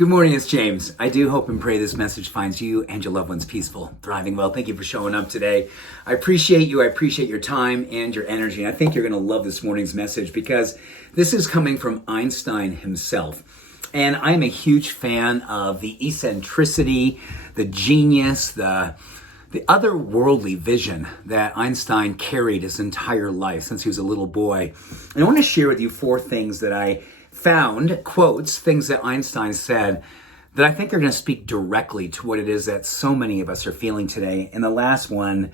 Good morning, it's James. I do hope and pray this message finds you and your loved ones peaceful, thriving well. Thank you for showing up today. I appreciate you. I appreciate your time and your energy. And I think you're going to love this morning's message because this is coming from Einstein himself. And I'm a huge fan of the eccentricity, the genius, the otherworldly vision that Einstein carried his entire life since he was a little boy. And I want to share with you 4 things that I found, quotes, things that Einstein said that I think are going to speak directly to what it is that so many of us are feeling today. And the last one,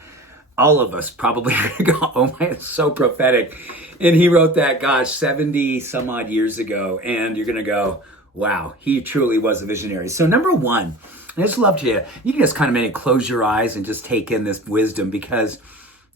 all of us probably are going to go, oh my, it's so prophetic. And he wrote that, 70 some odd years ago. And you're going to go, wow, he truly was a visionary. So number 1, I just love you can just kind of maybe close your eyes and just take in this wisdom because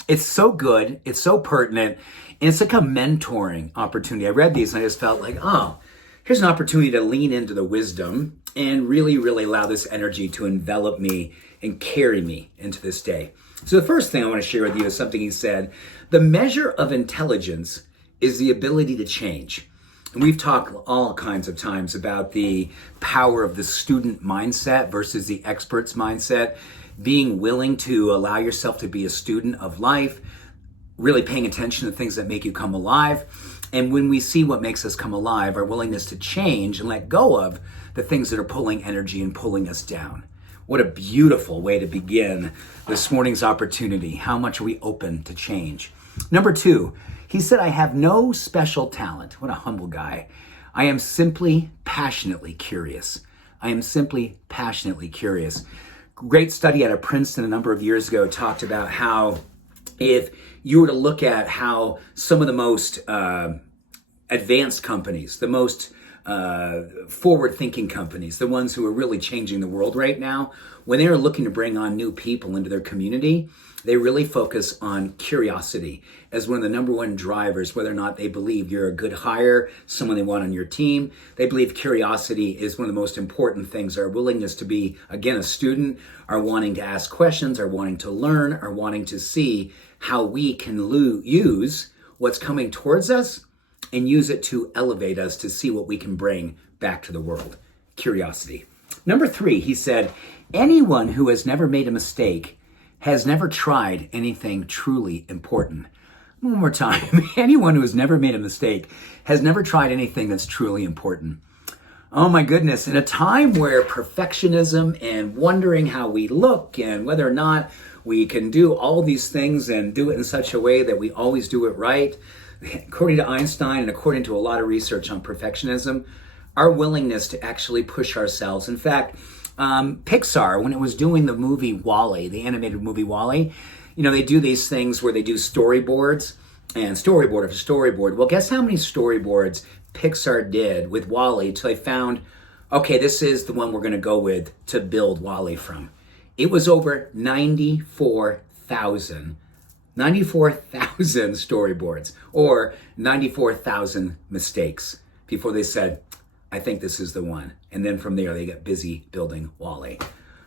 it's so good, it's so pertinent, and it's like a mentoring opportunity. I read these and I just felt like, oh, here's an opportunity to lean into the wisdom and really, really allow this energy to envelop me and carry me into this day. So the first thing I want to share with you is something he said. The measure of intelligence is the ability to change. And we've talked all kinds of times about the power of the student mindset versus the expert's mindset, being willing to allow yourself to be a student of life, really paying attention to things that make you come alive. And when we see what makes us come alive, our willingness to change and let go of the things that are pulling energy and pulling us down. What a beautiful way to begin this morning's opportunity. How much are we open to change? Number 2, he said, I have no special talent. What a humble guy. I am simply passionately curious. I am simply passionately curious. Great study out of Princeton a number of years ago talked about how if you were to look at how some of the most advanced companies, the most forward-thinking companies, the ones who are really changing the world right now, when they are looking to bring on new people into their community, they really focus on curiosity as one of the number 1 drivers, whether or not they believe you're a good hire, someone they want on your team. They believe curiosity is one of the most important things. Our willingness to be, again, a student, our wanting to ask questions, our wanting to learn, our wanting to see how we can use what's coming towards us and use it to elevate us to see what we can bring back to the world. Curiosity. Number 3, he said, anyone who has never made a mistake has never tried anything truly important. One more time. Anyone who has never made a mistake has never tried anything that's truly important. Oh my goodness. In a time where perfectionism and wondering how we look and whether or not we can do all these things and do it in such a way that we always do it right, according to Einstein and according to a lot of research on perfectionism, our willingness to actually push ourselves. In fact, Pixar, when it was doing the movie WALL-E, the animated movie WALL-E, they do these things where they do storyboards and storyboard after storyboard. Well, guess how many storyboards Pixar did with WALL-E till they found, okay, this is the one we're going to go with to build WALL-E from. It was over 94,000 storyboards or 94,000 mistakes before they said, I think this is the one. And then from there, they got busy building WALL-E.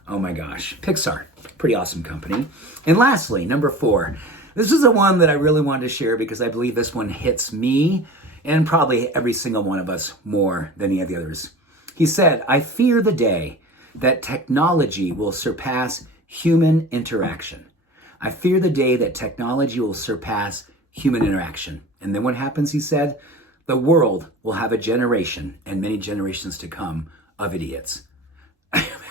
Oh my gosh. Pixar, pretty awesome company. And lastly, number 4, this is the one that I really wanted to share because I believe this one hits me and probably every single one of us more than any of the others. He said, I fear the day that technology will surpass human interaction. I fear the day that technology will surpass human interaction. And then what happens, he said? The world will have a generation and many generations to come of idiots.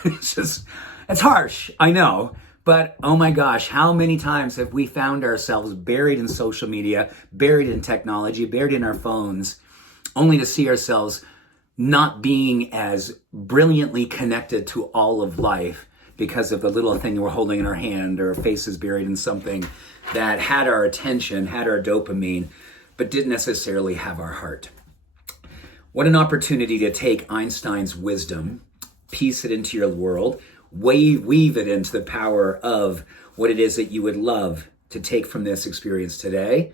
It's harsh, I know, but oh my gosh, how many times have we found ourselves buried in social media, buried in technology, buried in our phones, only to see ourselves not being as brilliantly connected to all of life because of the little thing we're holding in our hand or our faces buried in something that had our attention, had our dopamine, but didn't necessarily have our heart. What an opportunity to take Einstein's wisdom, piece it into your world, weave it into the power of what it is that you would love to take from this experience today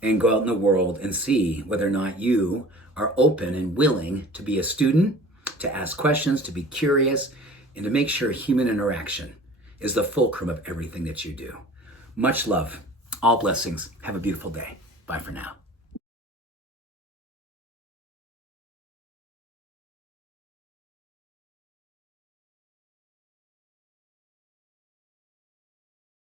and go out in the world and see whether or not you are open and willing to be a student, to ask questions, to be curious, and to make sure human interaction is the fulcrum of everything that you do. Much love. All blessings. Have a beautiful day. Bye for now.